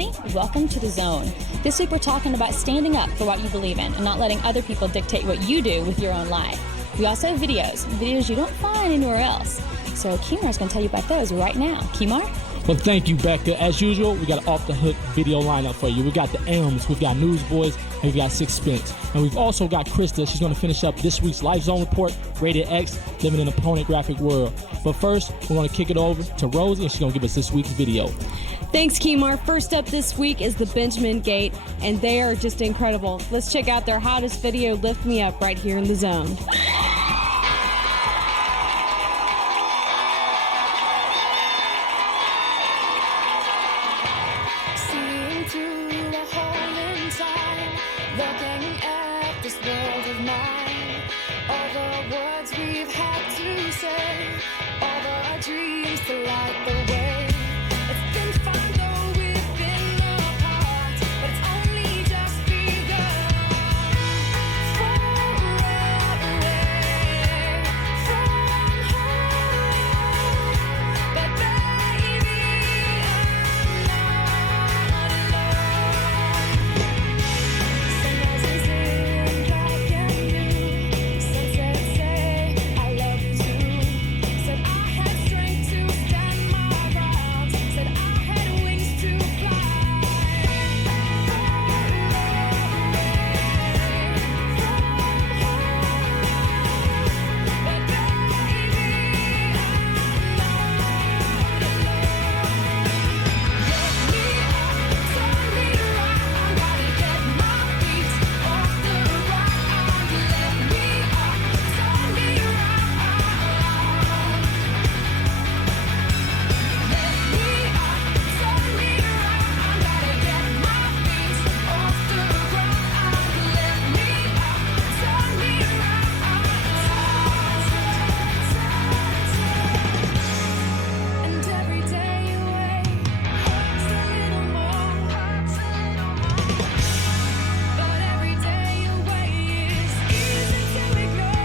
Bethany. Welcome to The Zone. This week we're talking about standing up for what you believe in and not letting other people dictate what you do with your own life. We also have videos you don't find anywhere else. So Kemar's going to tell you about those right now. Kemar? Well, thank you, Becca. As usual, we got an off-the-hook video lineup for you. We got the Elms, we've got Newsboys, and we've got XXposed. And we've also got Krista. She's going to finish up this week's Life Zone Report, Rated X, Living in a Pornographic World. But first, we're going to kick it over to Rosie, and she's going to give us this week's video. Thanks, Kemar. First up this week is the Benjamin Gate, and they are just incredible. Let's check out their hottest video, Lift Me Up, right here in The Zone. Looking at this world of mine, all the words we've had to say, all the dreams to light the way. It's been fun though we've been apart, but it's only just begun. Far away from home, but baby, I'm not alone. Sunrises in black and blue, sunsets say I love you too. Said I had strength to stand my ground, said I had wings to fly. But baby, I'm not alone. Let me up, turn me around, gotta get my feet off the ground. Let me up, turn me around. Let me up, turn me around, gotta get my feet off the ground. Let me up, turn me around. And every day away hurts a little more, hurts a little more. But every day away is easy to ignore.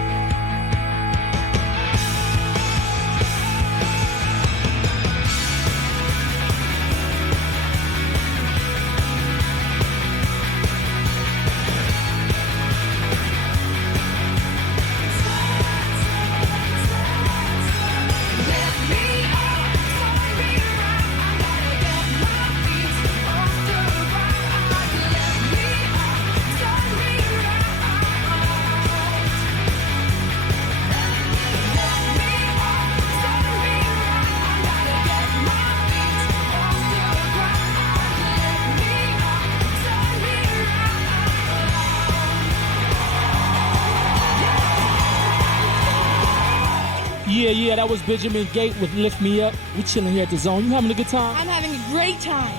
Let me up, turn me around, gotta get my feet off the ground. Let me up, turn me around. Let me up, turn me around, gotta get my feet off the ground. Let me up, turn me Yeah, that was Benjamin Gate with Lift Me Up. We chilling here at The Zone. You having a good time? I'm having a great time.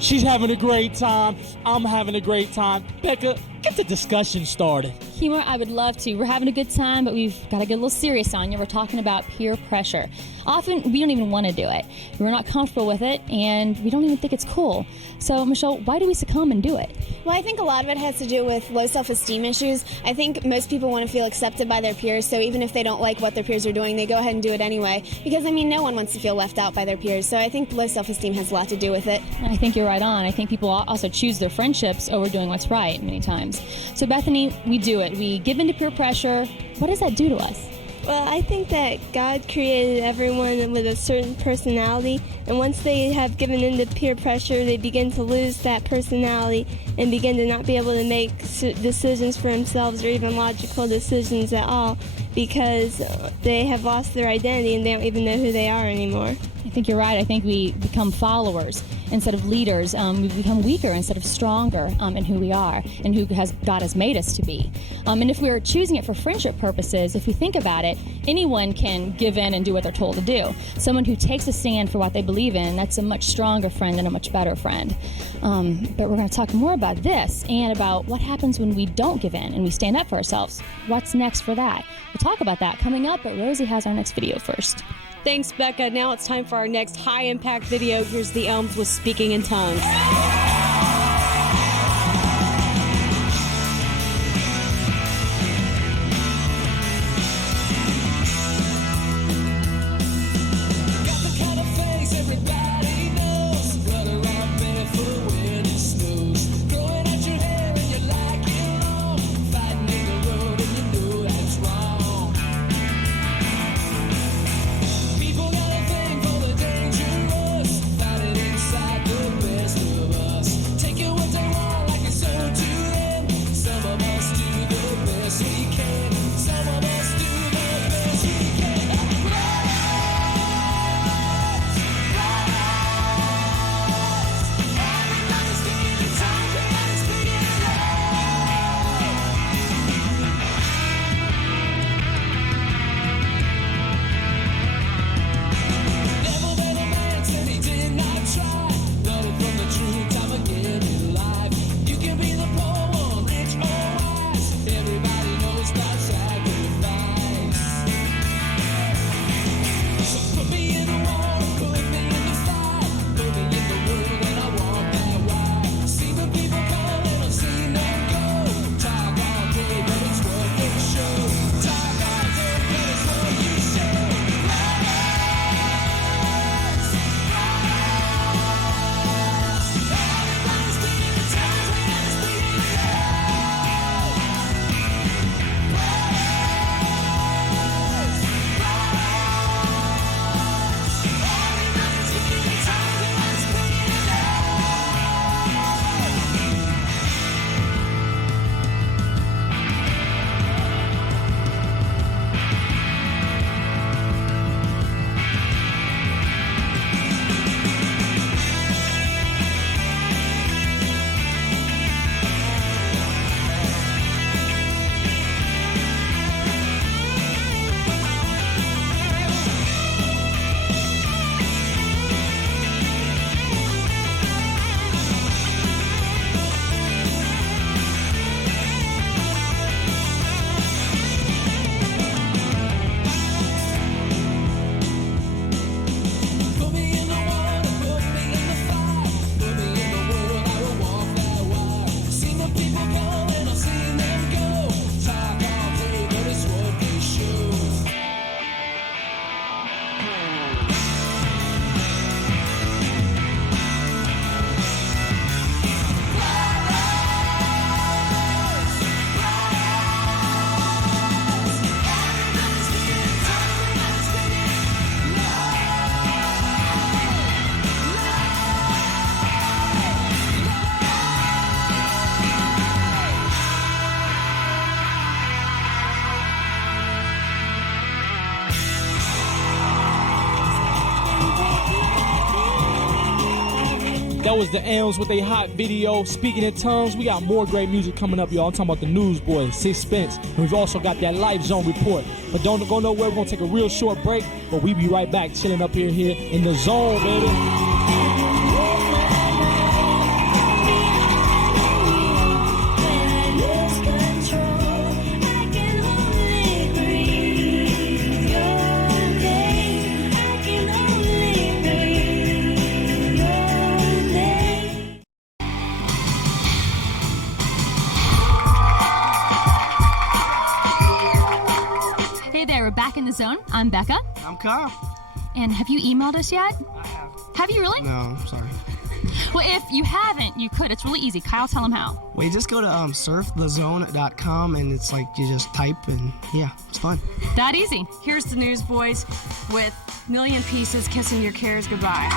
She's having a great time. I'm having a great time. Becca, get the discussion started. Kemar, I would love to. We're having a good time, but we've got to get a little serious on you. We're talking about peer pressure. Often, we don't even want to do it. We're not comfortable with it, and we don't even think it's cool. So, Michelle, why do we succumb and do it? Well, I think a lot of it has to do with low self-esteem issues. I think most people want to feel accepted by their peers, so even if they don't like what their peers are doing, they go ahead and do it anyway. Because, no one wants to feel left out by their peers, so I think low self-esteem has a lot to do with it. And I think you're right on. I think people also choose their friendships over doing what's right many times. So, Bethany, we do it. We give in to peer pressure. What does that do to us? Well, I think that God created everyone with a certain personality, and once they have given in to peer pressure, they begin to lose that personality and begin to not be able to make decisions for themselves or even logical decisions at all because they have lost their identity and they don't even know who they are anymore. I think you're right. I think we become followers instead of leaders. We become weaker instead of stronger in who we are and who God has made us to be. And if we're choosing it for friendship purposes, if we think about it, anyone can give in and do what they're told to do. Someone who takes a stand for what they believe in, that's a much stronger friend and a much better friend. But we're going to talk more about this and about what happens when we don't give in and we stand up for ourselves. What's next for that? We'll talk about that coming up, but Rosie has our next video first. Thanks, Becca. Now it's time for our next high-impact video. Here's the Elms with Speaking in Tongues. Got the kind of face everybody knows. Run around barefoot That was the M's with a hot video. Speaking in tongues, we got more great music coming up, y'all. I'm talking about the Newsboys, Sixpence, and we've also got that Life Zone report. But don't go nowhere. We're gonna take a real short break, but we'll be right back, chilling up here in the zone, baby. We're back in the zone. I'm Becca. I'm Kyle. And have you emailed us yet? I have. Have you really? No, I'm sorry. Well, if you haven't, you could. It's really easy. Kyle, tell them how. Well, you just go to surfthezone.com and it's like you just type and yeah, it's fun. That easy. Here's the Newsboys with Million Pieces kissing your cares goodbye.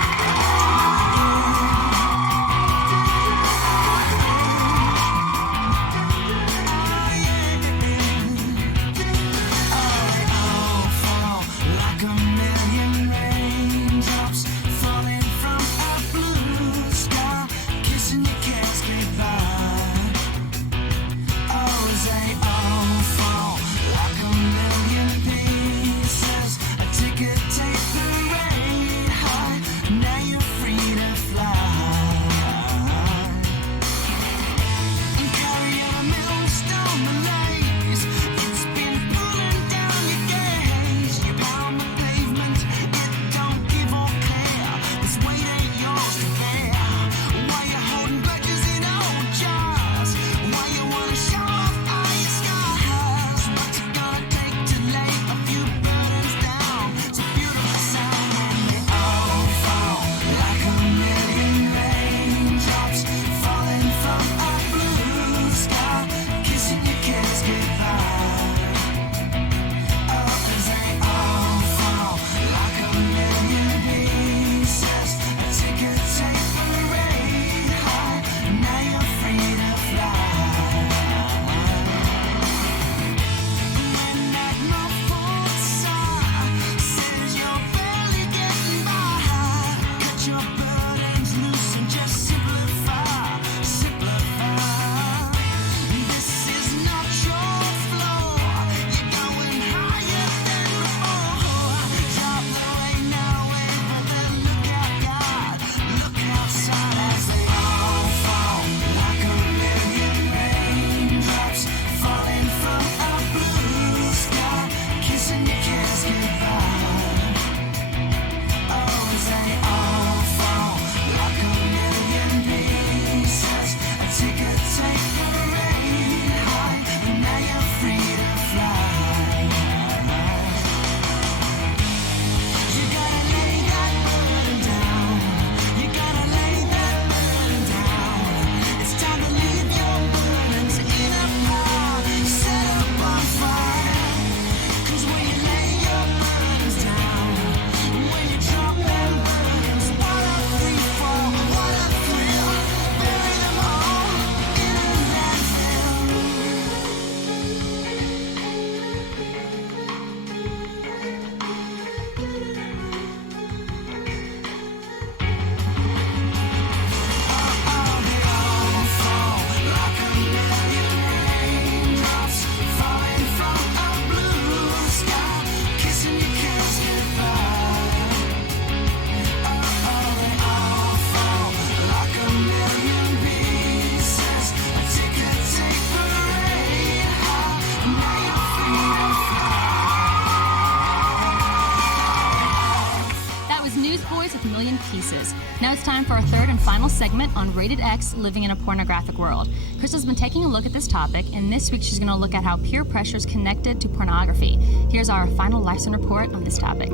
Pieces. Now it's time for our third and final segment on Rated X, Living in a Pornographic World. Crystal's been taking a look at this topic, and this week she's going to look at how peer pressure is connected to pornography. Here's our final lesson report on this topic.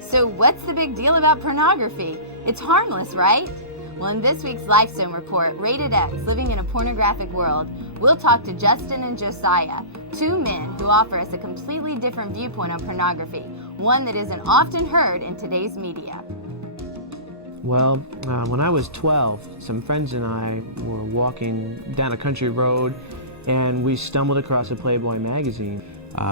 So what's the big deal about pornography? It's harmless, right? Well, in this week's Life Zone report, Rated X, Living in a Pornographic World, we'll talk to Justin and Josiah, two men who offer us a completely different viewpoint on pornography, one that isn't often heard in today's media. Well, when I was 12, some friends and I were walking down a country road, and we stumbled across a Playboy magazine.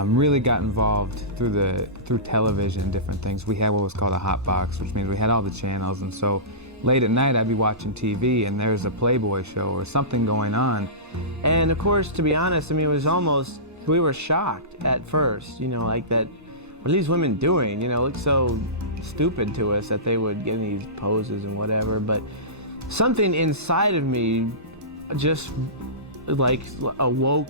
Really got involved through television and different things. We had what was called a hot box, which means we had all the channels, and so late at night I'd be watching TV and there's a Playboy show or something going on. And of course, to be honest, I mean, it was almost, we were shocked at first, you know, like that, what are these women doing? You know, it looked so stupid to us that they would get in these poses and whatever, but something inside of me just like awoke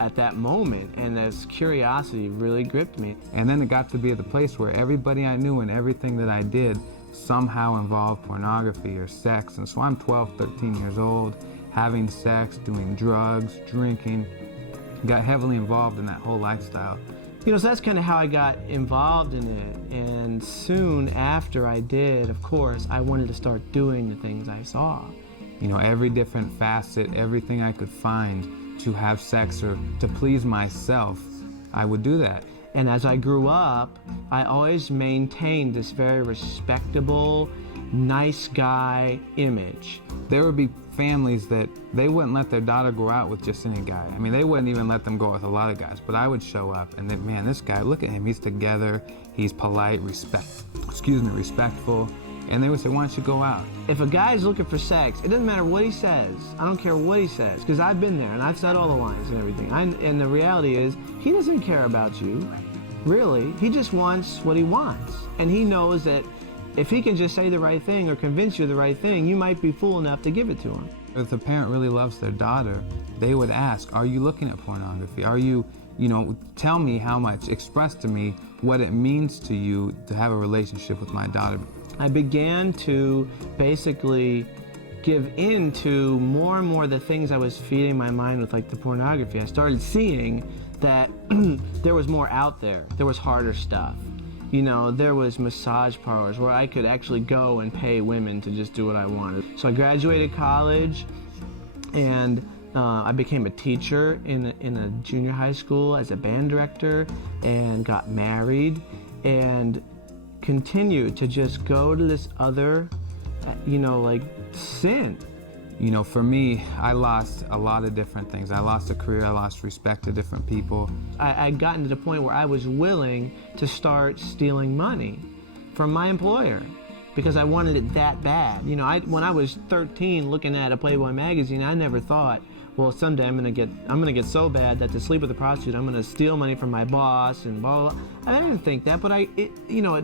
at that moment, and this curiosity really gripped me. And then it got to be at the place where everybody I knew and everything that I did somehow involved pornography or sex. And so I'm 12, 13 years old, having sex, doing drugs, drinking, got heavily involved in that whole lifestyle. You know, so that's kind of how I got involved in it. And soon after I did, of course, I wanted to start doing the things I saw. You know, every different facet, everything I could find to have sex or to please myself, I would do that. And as I grew up, I always maintained this very respectable, nice guy image. There would be families that they wouldn't let their daughter go out with just any guy. I mean, they wouldn't even let them go with a lot of guys, but I would show up and then, man, this guy, look at him, he's together, he's polite, respectful. And they would say, why don't you go out? If a guy's looking for sex, it doesn't matter what he says. I don't care what he says, because I've been there and I've said all the lines and everything. And the reality is, he doesn't care about you, really. He just wants what he wants. And he knows that if he can just say the right thing or convince you of the right thing, you might be fool enough to give it to him. If a parent really loves their daughter, they would ask, are you looking at pornography? Are you, tell me how much, express to me what it means to you to have a relationship with my daughter. I began to basically give in to more and more the things I was feeding my mind with, like the pornography. I started seeing that there was more out there. There was harder stuff. You know, there was massage parlors where I could actually go and pay women to just do what I wanted. So I graduated college, and I became a teacher in a junior high school as a band director, and got married, and continued to just go to this other, like sin. You know, for me, I lost a lot of different things. I lost a career, I lost respect to different people. I'd gotten to the point where I was willing to start stealing money from my employer because I wanted it that bad. You know, when I was 13 looking at a Playboy magazine, I never thought, well, someday I'm gonna get so bad that to sleep with a prostitute, I'm gonna steal money from my boss and blah, blah, blah. I didn't think that, but it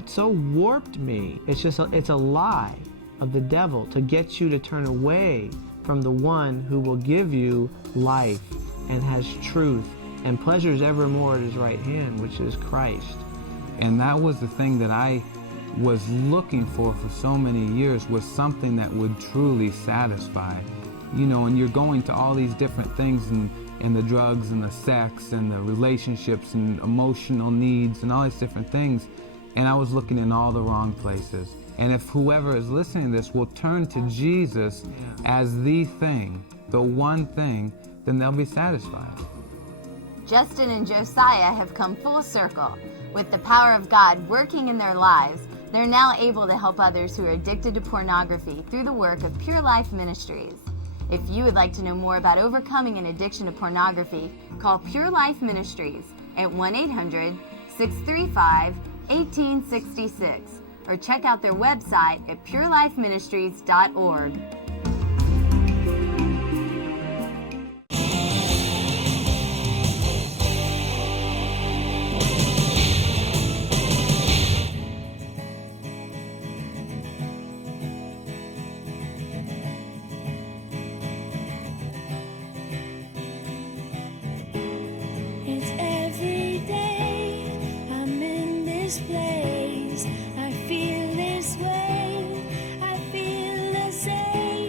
so warped me. It's a lie of the devil to get you to turn away from the one who will give you life and has truth and pleasures evermore at his right hand, which is Christ. And that was the thing that I was looking for so many years, was something that would truly satisfy. You know, and you're going to all these different things and the drugs and the sex and the relationships and emotional needs and all these different things, and I was looking in all the wrong places. And if whoever is listening to this will turn to Jesus as the thing, the one thing, then they'll be satisfied. Justin and Josiah have come full circle. With the power of God working in their lives, they're now able to help others who are addicted to pornography through the work of Pure Life Ministries. If you would like to know more about overcoming an addiction to pornography, call Pure Life Ministries at 1-800-635-1866 or check out their website at purelifeministries.org. It's every day I'm in this place. I feel this way. I feel the same.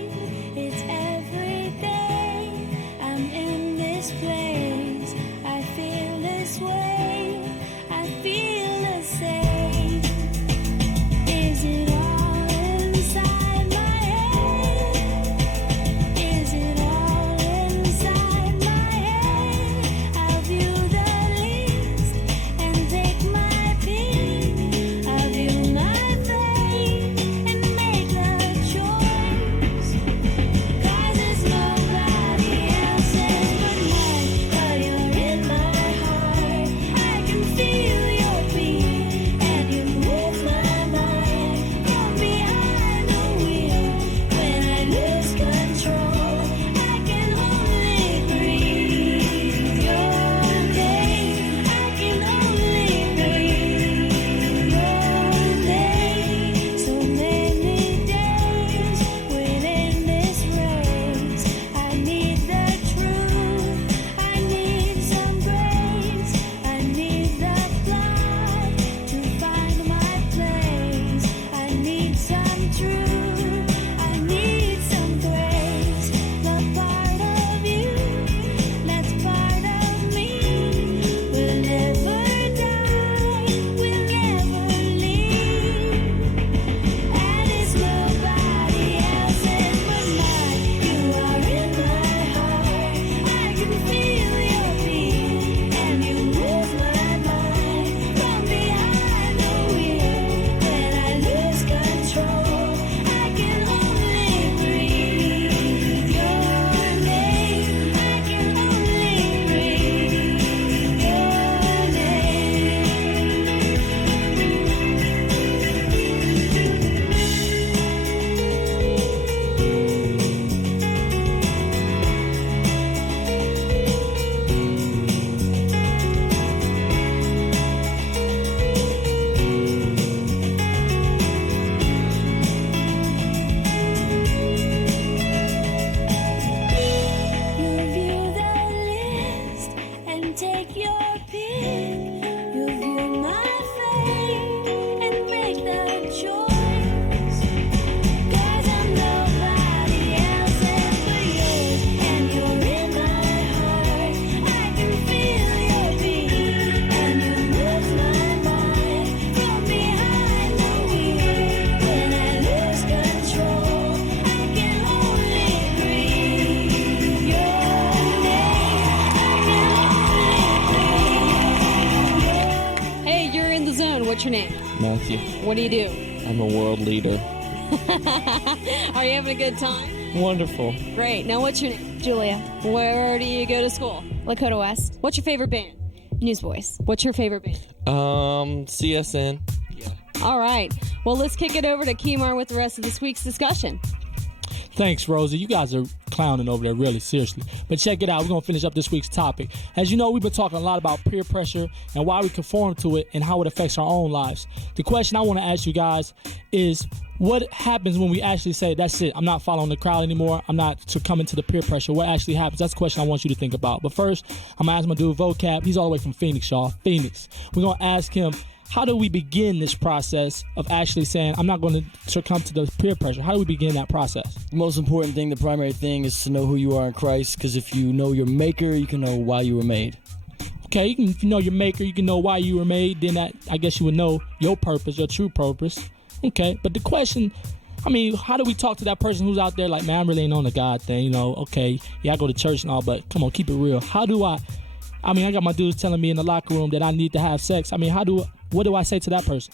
name? Matthew. What do you do? I'm a world leader. Are you having a good time? Wonderful. Great. Now, what's your name? Julia. Where do you go to school? Lakota West. What's your favorite band? Newsboys. What's your favorite band? CSN. All right. Well, let's kick it over to Kemar with the rest of this week's discussion. Thanks, Rosie. You guys are clowning over there, really, seriously. But check it out. We're going to finish up this week's topic. As you know, we've been talking a lot about peer pressure and why we conform to it and how it affects our own lives. The question I want to ask you guys is, what happens when we actually say, that's it, I'm not following the crowd anymore, I'm not succumbing to the peer pressure? What actually happens? That's the question I want you to think about. But first, I'm going to ask my dude, Vocab. He's all the way from Phoenix, y'all. Phoenix. We're going to ask him, how do we begin this process of actually saying, I'm not going to succumb to the peer pressure? How do we begin that process? The most important thing, the primary thing, is to know who you are in Christ, because if you know your maker, you can know why you were made. Okay, if you know your maker, you can know why you were made, then that, I guess you would know your purpose, your true purpose. Okay, but the question, I mean, how do we talk to that person who's out there like, man, I'm really ain't on the God thing, you know, okay, yeah, I go to church and all, but come on, keep it real. How do I got my dudes telling me in the locker room that I need to have sex. I mean, what do I say to that person?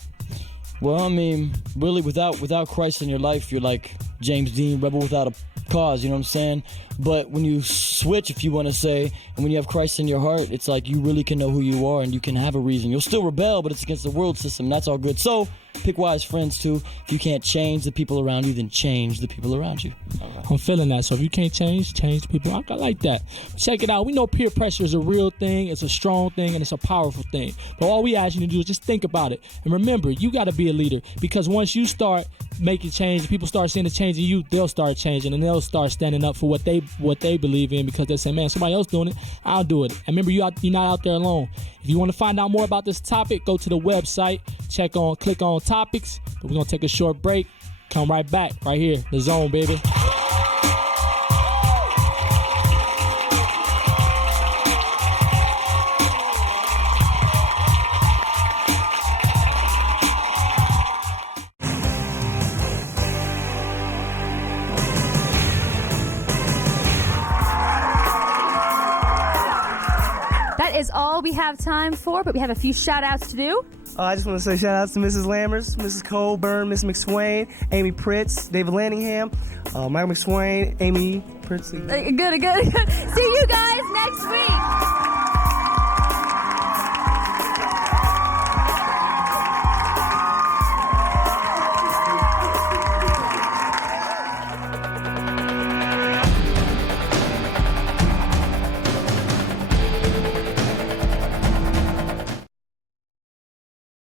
Well, I mean, really, without Christ in your life, you're like James Dean, rebel without a cause, you know what I'm saying? But when you switch, if you want to say, and when you have Christ in your heart, it's like you really can know who you are and you can have a reason. You'll still rebel, but it's against the world system. That's all good. So pick wise friends too. If you can't change the people around you, then change the people around you. I'm feeling that. So if you can't change the people. I like that. Check it out. We know peer pressure is a real thing. It's a strong thing and it's a powerful thing. But all we ask you to do is just think about it. And remember, you got to be a leader, because once you start making change, people start seeing the change in you, they'll start changing and they'll start standing up for what they believe in, because they say, man, somebody else doing it, I'll do it. And remember, you're not out there alone. If you want to find out more about this topic, go to the website, click on topics. But we're going to take a short break. Come right back, right here, The Zone, baby. That is all we have time for, but we have a few shout-outs to do. I just want to say shout-outs to Mrs. Lammers, Mrs. Colburn, Miss McSwain, Amy Pritz, David Landingham, Michael McSwain, Amy Pritz. Good. See you guys next week.